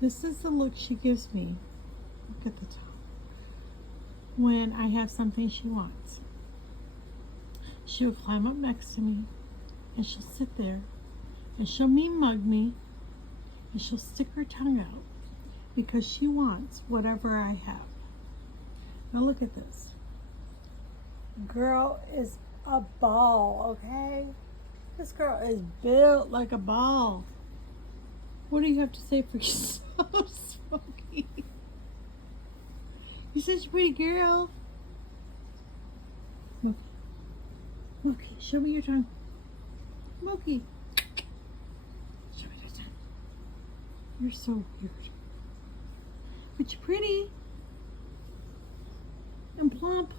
This is the look she gives me. Look at the top. When I have something she wants. She'll climb up next to me and she'll sit there and she'll mug me and she'll stick her tongue out because she wants whatever I have. Now look at this. Girl is a ball, okay? This girl is built like a ball. What do you have to say for yourself, Smokey? You're such a pretty girl. Smokey. Smokey, show me your tongue. Smokey. Show me your tongue. You're so weird. But you're pretty. And plump.